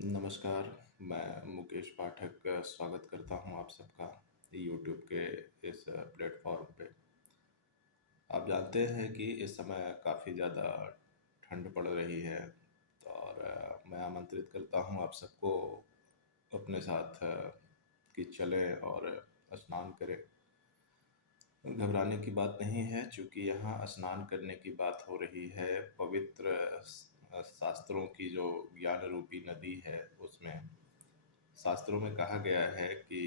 नमस्कार, मैं मुकेश पाठक स्वागत करता हूँ आप सबका यूट्यूब के इस प्लेटफॉर्म पे। आप जानते हैं कि इस समय काफ़ी ज़्यादा ठंड पड़ रही है और मैं आमंत्रित करता हूँ आप सबको अपने साथ कि चलें और स्नान करें। घबराने की बात नहीं है, चूँकि यहाँ स्नान करने की बात हो रही है पवित्र शास्त्रों की जो ज्ञान रूपी नदी है उसमें। शास्त्रों में कहा गया है कि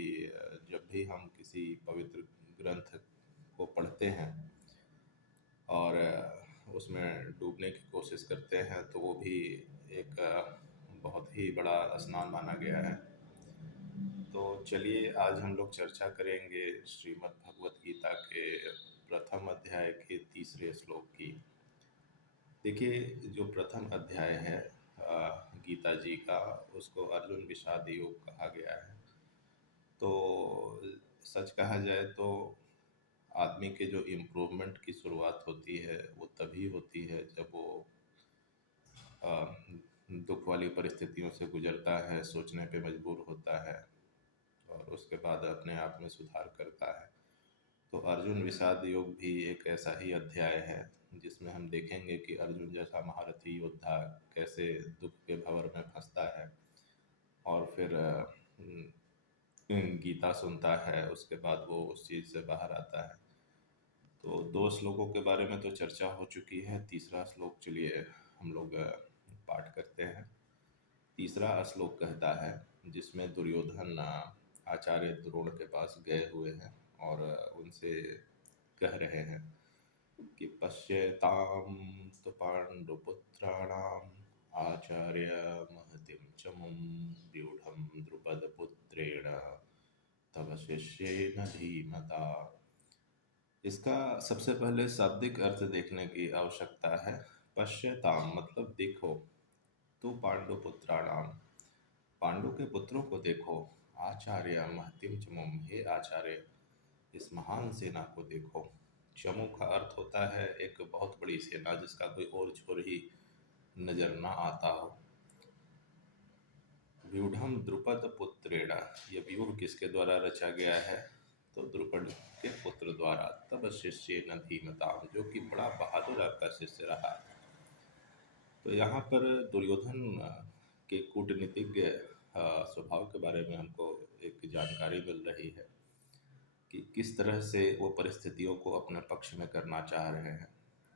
जब भी हम किसी पवित्र ग्रंथ को पढ़ते हैं और उसमें डूबने की कोशिश करते हैं तो वो भी एक बहुत ही बड़ा स्नान माना गया है। तो चलिए आज हम लोग चर्चा करेंगे श्रीमद् भगवत गीता के प्रथम अध्याय के तीसरे श्लोक की। देखिए, जो प्रथम अध्याय है गीता जी का, उसको अर्जुन विषाद योग कहा गया है। तो सच कहा जाए तो आदमी के जो इम्प्रूवमेंट की शुरुआत होती है वो तभी होती है जब वो अ, दुख वाली परिस्थितियों से गुजरता है, सोचने पे मजबूर होता है और उसके बाद अपने आप में सुधार करता है। तो अर्जुन विषाद योग भी एक ऐसा ही अध्याय है जिसमें हम देखेंगे कि अर्जुन जैसा महारथी योद्धा कैसे दुख के भंवर में फंसता है और फिर गीता सुनता है, उसके बाद वो उस चीज़ से बाहर आता है। तो दो श्लोकों के बारे में तो चर्चा हो चुकी है। तीसरा श्लोक चलिए हम लोग पाठ करते हैं। तीसरा श्लोक कहता है, जिसमें दुर्योधन आचार्य द्रोण के पास गए हुए हैं और उनसे कह रहे हैं कि पश्यताम तो पांडुपुत्राणाम आचार्य महतिम चमुम व्यूढ़म द्रुपद पुत्रेण तव शिष्येन धीमता। इसका सबसे पहले शाब्दिक अर्थ देखने की आवश्यकता है। पश्यताम मतलब देखो, तो पांडुपुत्राणाम पांडु के पुत्रों को देखो, आचार्य महतिम चमुम हे आचार्य इस महान सेना को देखो। चमू का अर्थ होता है एक बहुत बड़ी सेना जिसका कोई और छोर ही नजर ना आता हो। व्यूढ़म द्रुपद पुत्रेण, ये व्यूह किसके द्वारा रचा गया है? तो द्रुपद के पुत्र द्वारा। तब शिष्य न धीमताम, जो कि बड़ा बहादुर आपका शिष्य रहा। तो यहाँ पर दुर्योधन के कूटनीतिज्ञ स्वभाव के बारे में हमको एक जानकारी मिल रही है कि किस तरह से वो परिस्थितियों को अपने पक्ष में करना चाह रहे हैं।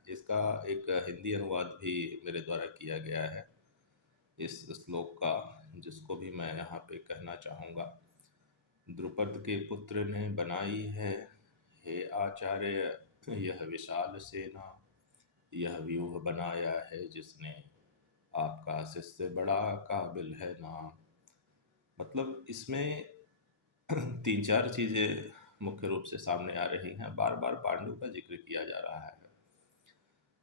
इसका एक हिंदी अनुवाद भी मेरे द्वारा किया गया है इस श्लोक का, जिसको भी मैं यहाँ पे कहना चाहूँगा। द्रुपद के पुत्र ने बनाई है, हे आचार्य यह विशाल सेना, यह व्यूह बनाया है जिसने, आपका शिष्य बड़ा काबिल है नाम। मतलब इसमें तीन चार चीजें मुख्य रूप से सामने आ रही हैं। बार बार पांडु का जिक्र किया जा रहा है।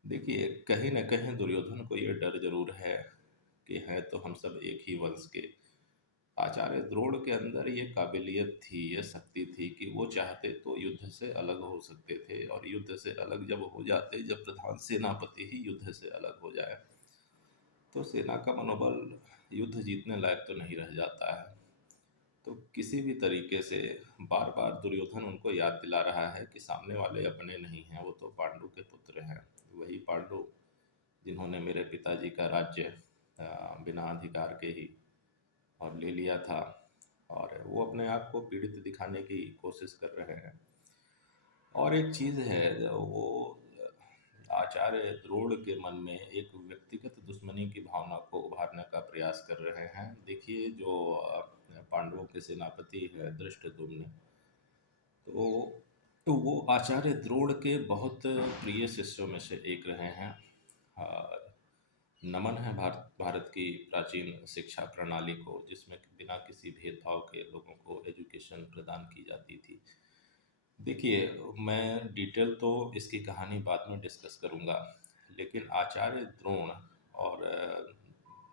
देखिए, कहीं न कहीं दुर्योधन को ये डर जरूर है कि है तो हम सब एक ही वंश के। आचार्य द्रोण के अंदर ये काबिलियत थी, ये शक्ति थी कि वो चाहते तो युद्ध से अलग हो सकते थे, और युद्ध से अलग जब हो जाते, जब प्रधान सेनापति ही युद्ध से अलग हो जाए तो सेना का मनोबल युद्ध जीतने लायक तो नहीं रह जाता है। तो किसी भी तरीके से बार बार दुर्योधन उनको याद दिला रहा है कि सामने वाले अपने नहीं हैं, वो तो पांडु के पुत्र हैं। वही पांडु जिन्होंने मेरे पिताजी का राज्य बिना अधिकार के ही और ले लिया था, और वो अपने आप को पीड़ित दिखाने की कोशिश कर रहे हैं। और एक चीज़ है, जो वो आचार्य द्रोण के मन में एक व्यक्तिगत दुश्मनी की भावना को उभारने का प्रयास कर रहे हैं। देखिए, जो पांडवों के सेनापति है धृष्टद्युम्न, तो वो आचार्य द्रोण के बहुत प्रिय शिष्यों में से एक रहे हैं। और नमन है भारत की प्राचीन शिक्षा प्रणाली को, जिसमें कि बिना किसी भेदभाव के लोगों को एजुकेशन प्रदान की जाती थी। देखिए, मैं डिटेल तो इसकी कहानी बाद में डिस्कस करूंगा, लेकिन आचार्य द्रोण और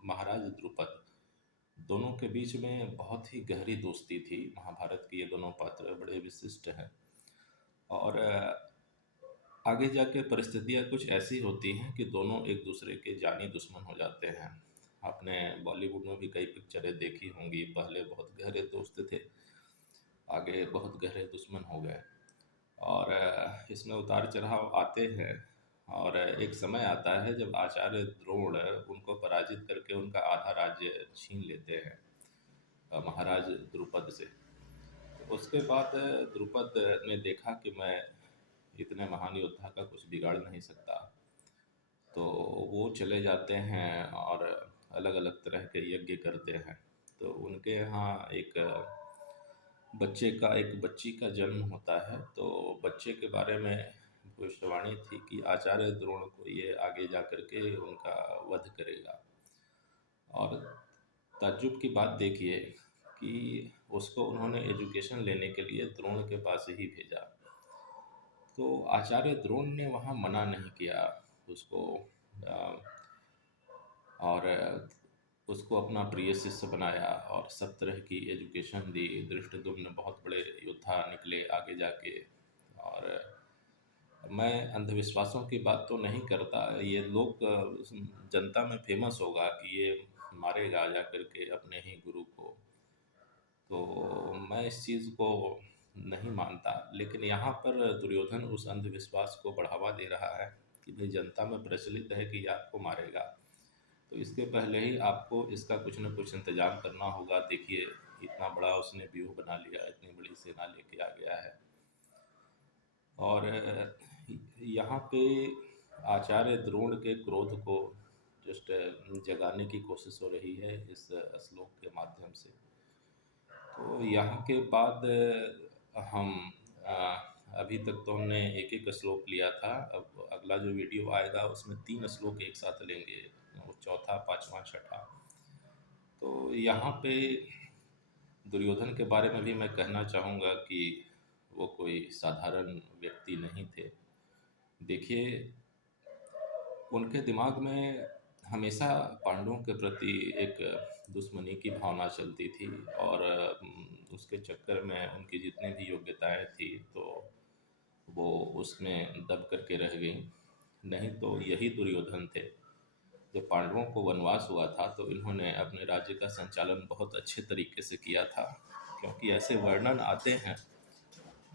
महाराज द्रुपद दोनों के बीच में बहुत ही गहरी दोस्ती थी। महाभारत के ये दोनों पात्र बड़े विशिष्ट हैं। और आगे जाके परिस्थितियाँ कुछ ऐसी होती हैं कि दोनों एक दूसरे के जानी दुश्मन हो जाते हैं। आपने बॉलीवुड में भी कई पिक्चरें देखी होंगी, पहले बहुत गहरे दोस्त थे, आगे बहुत गहरे दुश्मन हो गए। और इसमें उतार चढ़ाव आते हैं। और एक समय आता है जब आचार्य द्रोण उनको पराजित करके उनका आधा राज्य छीन लेते हैं, महाराज द्रुपद से। तो उसके बाद द्रुपद ने देखा कि मैं इतने महान योद्धा का कुछ बिगाड़ नहीं सकता, तो वो चले जाते हैं और अलग अलग तरह के यज्ञ करते हैं। तो उनके यहाँ एक बच्ची का जन्म होता है। तो बच्चे के बारे में भविष्यवाणी थी कि आचार्य द्रोण को ये आगे जा कर के उनका वध करेगा। और ताज्जुब की बात देखिए कि उसको उन्होंने एजुकेशन लेने के लिए द्रोण के पास ही भेजा। तो आचार्य द्रोण ने वहाँ मना नहीं किया उसको, अ, और उसको अपना प्रिय शिष्य बनाया और सब तरह की एजुकेशन दी। धृष्टद्युम्न बहुत बड़े योद्धा निकले आगे जाके। और मैं अंधविश्वासों की बात तो नहीं करता, ये लोग जनता में फेमस होगा कि ये मारेगा जा कर के अपने ही गुरु को, तो मैं इस चीज़ को नहीं मानता। लेकिन यहाँ पर दुर्योधन उस अंधविश्वास को बढ़ावा दे रहा है कि भाई जनता में प्रचलित है कि ये आपको मारेगा, तो इसके पहले ही आपको इसका कुछ न कुछ इंतजाम करना होगा। देखिए इतना बड़ा उसने व्यूह बना लिया, इतनी बड़ी सेना लेके आ गया है। और यहाँ पे आचार्य द्रोण के क्रोध को जस्ट जगाने की कोशिश हो रही है इस श्लोक के माध्यम से। तो यहाँ के बाद हम अ, अभी तक तो हमने एक एक श्लोक लिया था। अब अगला जो वीडियो आएगा उसमें 3 श्लोक एक साथ लेंगे, वो चौथा, पाँचवा, छठा। तो यहाँ पे दुर्योधन के बारे में भी मैं कहना चाहूँगा कि वो कोई साधारण व्यक्ति नहीं थे। देखिए उनके दिमाग में हमेशा पांडवों के प्रति एक दुश्मनी की भावना चलती थी। और उसके चक्कर में उनकी जितनी भी योग्यताएं थी तो वो उसमें दब करके रह गई। नहीं तो यही दुर्योधन थे। जब पांडवों को वनवास हुआ था तो इन्होंने अपने राज्य का संचालन बहुत अच्छे तरीके से किया था। क्योंकि ऐसे वर्णन आते हैं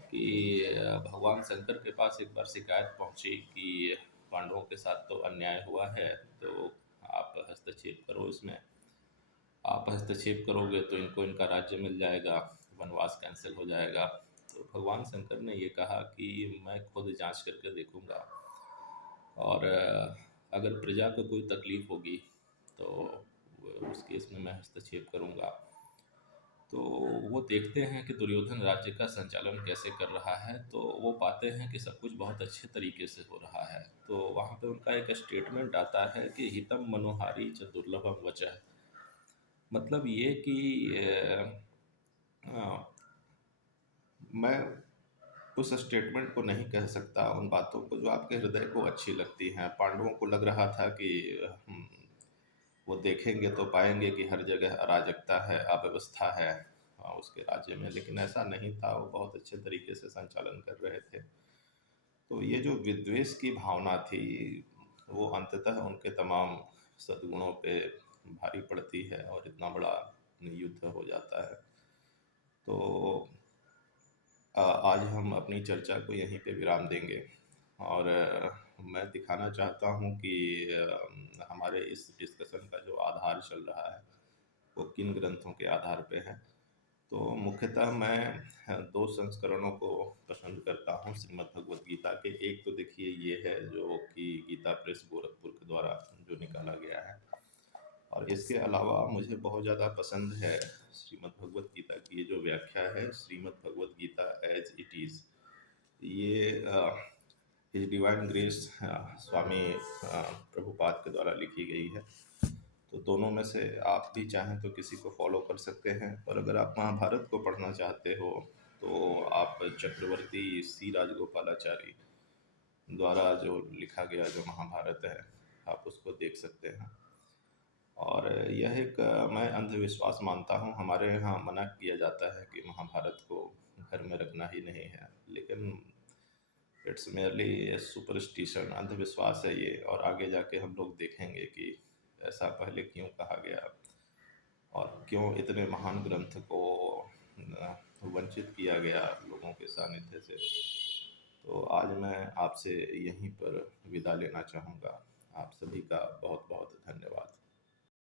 कि भगवान शंकर के पास एक बार शिकायत पहुंची कि पांडवों के साथ तो अन्याय हुआ है, तो आप हस्तक्षेप करो इसमें। आप हस्तक्षेप करोगे तो इनको इनका राज्य मिल जाएगा, वनवास कैंसिल हो जाएगा। तो भगवान शंकर ने ये कहा कि मैं खुद जांच करके देखूंगा, और अगर प्रजा को कोई तकलीफ होगी तो उस केस में मैं हस्तक्षेप करूंगा। तो वो देखते हैं कि दुर्योधन राज्य का संचालन कैसे कर रहा है, तो वो पाते हैं कि सब कुछ बहुत अच्छे तरीके से हो रहा है। तो वहाँ पे उनका एक स्टेटमेंट आता है कि हितम मनोहारी च दुर्लभम वचः। मतलब ये कि अ, मैं उस स्टेटमेंट को नहीं कह सकता, उन बातों को जो आपके हृदय को अच्छी लगती हैं। पांडवों को लग रहा था कि वो देखेंगे तो पाएंगे कि हर जगह अराजकता है, अव्यवस्था है उसके राज्य में, लेकिन ऐसा नहीं था। वो बहुत अच्छे तरीके से संचालन कर रहे थे। तो ये जो विद्वेष की भावना थी वो अंततः उनके तमाम सद्गुणों पे भारी पड़ती है और इतना बड़ा युद्ध हो जाता है। तो आज हम अपनी चर्चा को यहीं पे विराम देंगे। और मैं दिखाना चाहता हूँ कि हमारे इस डिस्कशन का जो आधार चल रहा है वो किन ग्रंथों के आधार पे है। तो मुख्यतः मैं 2 संस्करणों को पसंद करता हूँ श्रीमद् भगवद गीता के। एक तो देखिए ये है जो कि गीता प्रेस गोरखपुर के द्वारा जो निकाला गया है, और इसके अलावा मुझे बहुत ज़्यादा पसंद है श्रीमद् भगवद गीता की ये जो व्याख्या है, Shrimad Bhagavad Gita as it is. ये his divine grace Swami Prabhupada के द्वारा लिखी गई है। तो दोनों में से आप भी चाहें तो किसी को फॉलो कर सकते हैं। और अगर आप महाभारत को पढ़ना चाहते हो तो आप चक्रवर्ती सी राजगोपालाचारी द्वारा जो लिखा गया जो महाभारत है आप उसको देख सकते हैं। और यह एक मैं अंधविश्वास मानता हूँ। हमारे यहाँ मना किया जाता है कि महाभारत को घर में रखना ही नहीं है, लेकिन इट्स मेयरली सुपरस्टिशन, अंधविश्वास है ये। और आगे जाके हम लोग देखेंगे कि ऐसा पहले क्यों कहा गया और क्यों इतने महान ग्रंथ को वंचित किया गया लोगों के सानिध्य से। तो आज मैं आपसे यहीं पर विदा लेना चाहूँगा। आप सभी का बहुत बहुत धन्यवाद।